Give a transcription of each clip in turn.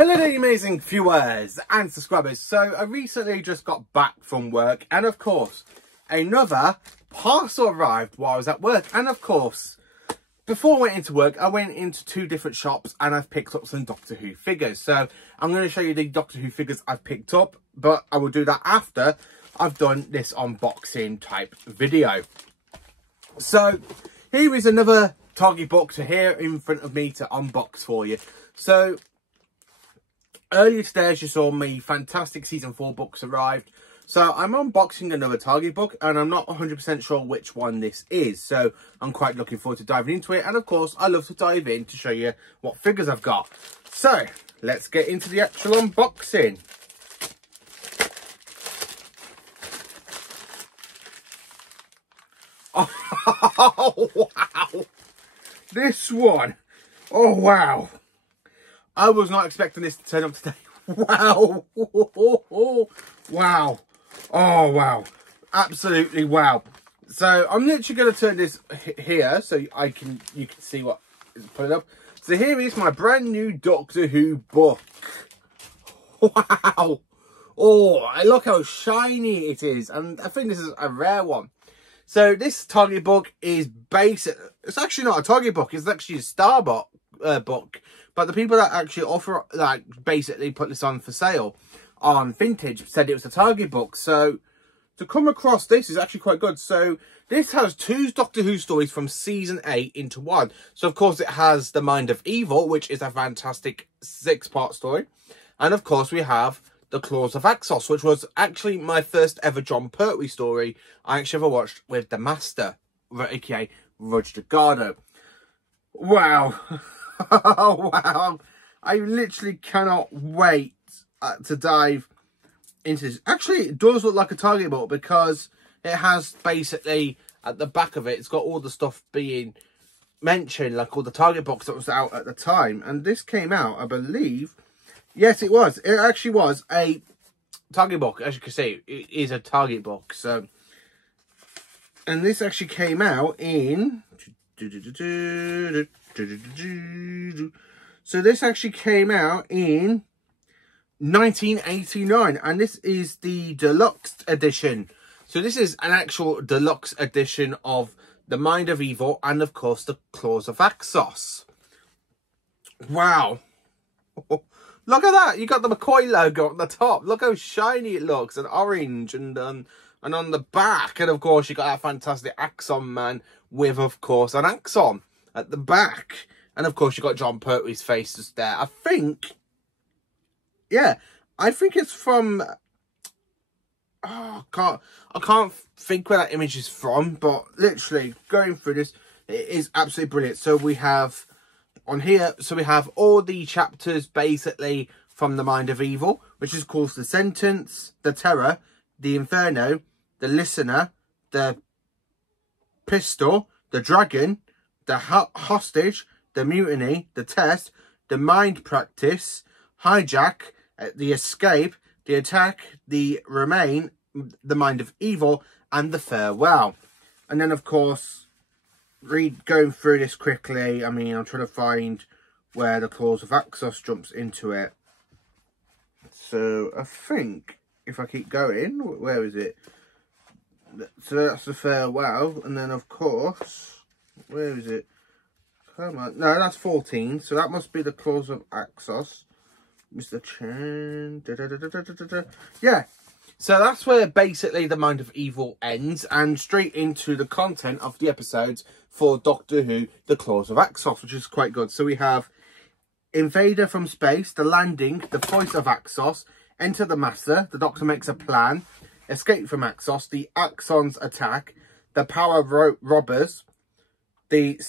Hello there, you amazing viewers and subscribers. So I recently just got back from work, and of course another parcel arrived while I was at work. And of course, before I went into work, I went into two different shops and I've picked up some Doctor Who figures. So I'm going to show you the Doctor Who figures I've picked up, but I will do that after I've done this unboxing type video. So here is another Target box here in front of me to unbox for you. So earlier today, as you saw, my fantastic season 4 books arrived. So I'm unboxing another Target book, and I'm not 100% sure which one this is. So I'm quite looking forward to diving into it. And of course, I love to dive in to show you what figures I've got. So let's get into the actual unboxing. Oh, wow. This one. Oh, wow. I was not expecting this to turn up today. Wow. Wow. Oh, wow. Absolutely wow. So I'm literally going to turn this here so you can see what is put up. So here is my brand new Doctor Who book. Wow. Oh, look how shiny it is. And I think this is a rare one. So this Target book is basic. It's actually not a Target book. It's actually a Starbucks book. But the people that actually offer, like, basically put this on for sale on Vintage said it was a Target book. So to come across this is actually quite good. So this has two Doctor Who stories from season 8 into one. So of course it has The Mind of Evil, which is a fantastic 6-part story. And of course we have The Claws of Axos, which was actually my first ever Jon Pertwee story I actually ever watched with the Master, aka Rudge Delgado. Wow. Oh, wow. I literally cannot wait to dive into this. Actually, it does look like a Target book because it has basically, at the back of it, it's got all the stuff being mentioned, like all the Target books that was out at the time. And this came out, I believe. Yes, it was. It actually was a Target book. As you can see, it is a Target book. So, and this actually came out in... So this actually came out in 1989, and this is the deluxe edition. So this is an actual deluxe edition of The Mind of Evil and of course The Claws of Axos. Wow. Look at that. You got the McCoy logo on the top. Look how shiny it looks, and orange, and on the back. And of course you got that fantastic Axon Man with, of course, an Axon at the back. And of course you got Jon Pertwee's face just there. I think, yeah, I think it's from, oh, I can't think where that image is from, but literally going through this, it is absolutely brilliant. So we have on here, so we have all the chapters basically from The Mind of Evil, which is called The Sentence, The Terror, The Inferno, The Listener, The Pistol, The Dragon, The Hostage, The Mutiny, The Test, The Mind Practice, Hijack, The Escape, The Attack, The Remain, The Mind of Evil, and The Farewell. And then, of course, going through this quickly, I mean, I'm trying to find where The Claws of Axos jumps into it. So, I think, if I keep going, where is it? So that's The Farewell, and then, of course, where is it? Come on. No, that's 14. So that must be The Claws of Axos. Mr. Chen. Yeah. So that's where basically The Mind of Evil ends. And straight into the content of the episodes for Doctor Who, The Claws of Axos, which is quite good. So we have Invader from Space, The Landing, The Voice of Axos, Enter the Master, The Doctor Makes a Plan, Escape from Axos, The Axons Attack, The Power Robbers, The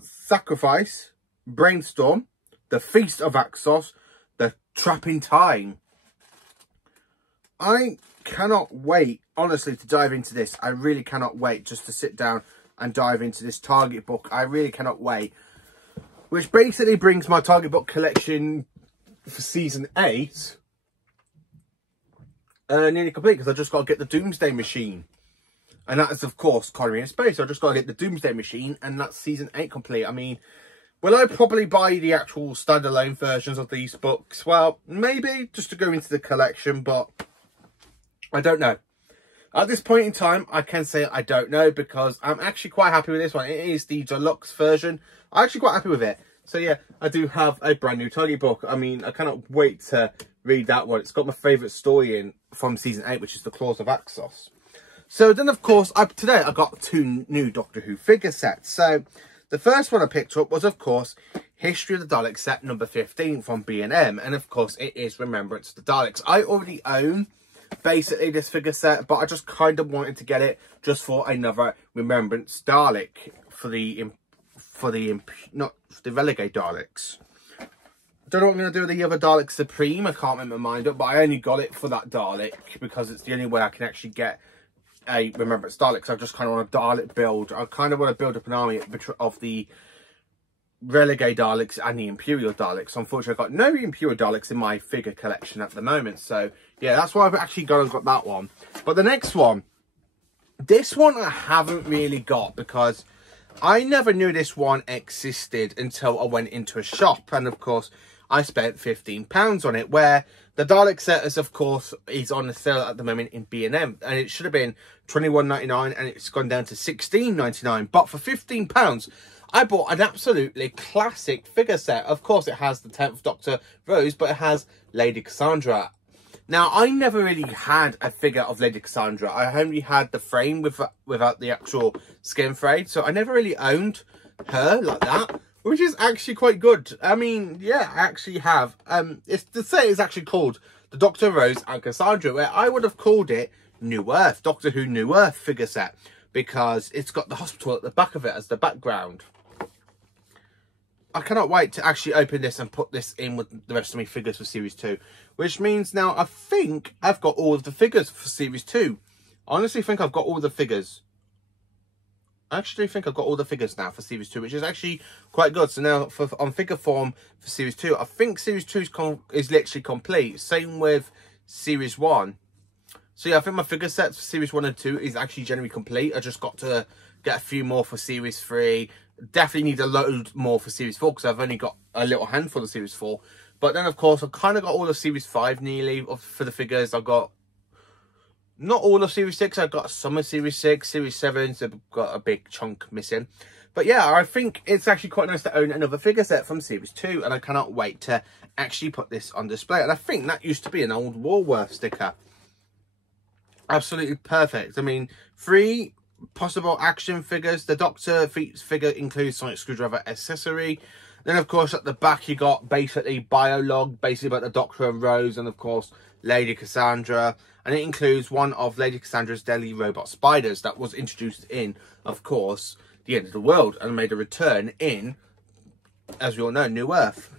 Sacrifice, Brainstorm, The Feast of Axos, The Trap in Time. I cannot wait, honestly, to dive into this. I really cannot wait just to sit down and dive into this Target book. I really cannot wait. Which basically brings my Target book collection for season 8 nearly complete, because I just got to get the Doomsday Machine. And that is, of course, Colony in Space. So I just got to get the Doomsday Machine, and that's season 8 complete. I mean, Will I probably buy the actual standalone versions of these books? Well, maybe, just to go into the collection, but I don't know. At this point in time, I can say I don't know, because I'm actually quite happy with this one. It is the deluxe version. I'm actually quite happy with it. So yeah, I do have a brand new Target book. I mean, I cannot wait to read that one. It's got my favourite story in from season 8, which is The Claws of Axos. So then, of course, today I got 2 new Doctor Who figure sets. So the first one I picked up was, of course, History of the Daleks set number 15 from B&M. And, of course, it is Remembrance of the Daleks. I already own, basically, this figure set, but I just kind of wanted to get it just for another Remembrance Dalek for the Renegade Daleks. Don't know what I'm going to do with the other Dalek Supreme. I can't make my mind up, but I only got it for that Dalek because it's the only way I can actually get a Remembrance Dalek. So I just kind of want a Dalek build. I kind of want to build up an army of the Renegade Daleks and the Imperial Daleks. Unfortunately, I've got no Imperial Daleks in my figure collection at the moment. So yeah, that's why I've actually gone and got that one. But the next one, this one I haven't really got because I never knew this one existed until I went into a shop. And of course, I spent £15 on it, where the Dalek set is, of course, is on the sale at the moment in B&M, and it should have been £21.99 and it's gone down to £16.99. But for £15, I bought an absolutely classic figure set. Of course, it has the 10th Doctor Rose, but it has Lady Cassandra. Now, I never really had a figure of Lady Cassandra. I only had the frame without the actual skin frame, so I never really owned her like that, which is actually quite good. I mean, yeah, I actually have. The set is actually called the Doctor Rose and Cassandra, where I would have called it New Earth, Doctor Who New Earth figure set, because it's got the hospital at the back of it as the background. I cannot wait to actually open this and put this in with the rest of my figures for Series 2. Which means now I think I've got all of the figures for Series 2. I honestly think I've got all the figures. I actually think I've got all the figures now for Series 2, which is actually quite good. So now on figure form for Series 2, I think Series 2 is literally complete. Same with Series 1. So yeah, I think my figure sets for Series 1 and 2 is actually generally complete. I just got to get a few more for Series 3. Definitely need a load more for Series 4 because I've only got a little handful of Series 4. But then, of course, I've kind of got all of Series 5 nearly for the figures. I've got not all of Series 6. I've got some of Series 6, Series 7. So I've got a big chunk missing. But yeah, I think it's actually quite nice to own another figure set from Series 2. And I cannot wait to actually put this on display. And I think that used to be an old Woolworth sticker. Absolutely perfect. I mean, 3 possible action figures. The Doctor figure includes Sonic Screwdriver accessory. Then, of course, at the back, you got basically Biolog, basically about the Doctor and Rose, and, of course, Lady Cassandra. And it includes one of Lady Cassandra's deadly robot spiders that was introduced in, of course, The End of the World and made a return in, as we all know, New Earth.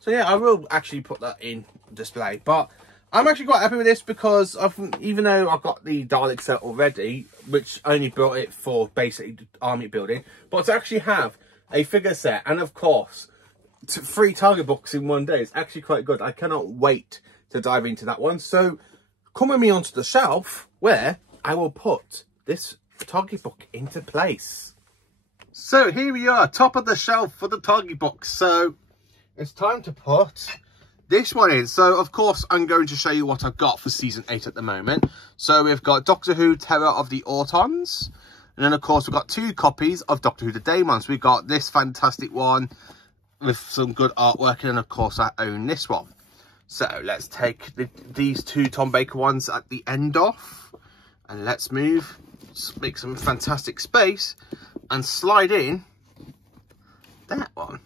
So, yeah, I will actually put that in display. But I'm actually quite happy with this because even though I've got the Dalek set already, which only built it for basically army building, but to actually have a figure set and, of course, 3 Target books in one day is actually quite good. I cannot wait to dive into that one. So come with me onto the shelf where I will put this Target book into place. So here we are, top of the shelf for the Target book. So it's time to put this one in. So, of course, I'm going to show you what I've got for Season 8 at the moment. So, we've got Doctor Who Terror of the Autons. And then, of course, we've got 2 copies of Doctor Who The Daemons. We've got this fantastic one with some good artwork. And, of course, I own this one. So, let's take these 2 Tom Baker ones at the end off. And let's make some fantastic space and slide in that one.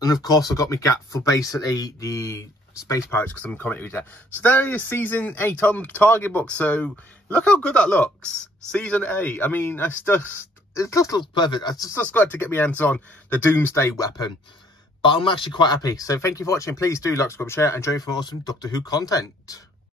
And of course, I've got my gap for basically the Space Pirates because I'm commenting with that. So there is Season 8 on Target book. So look how good that looks. Season 8. I mean, it just looks perfect. I just got to get my hands on the Doomsday weapon. But I'm actually quite happy. So thank you for watching. Please do like, subscribe, share, and join me for more awesome Doctor Who content.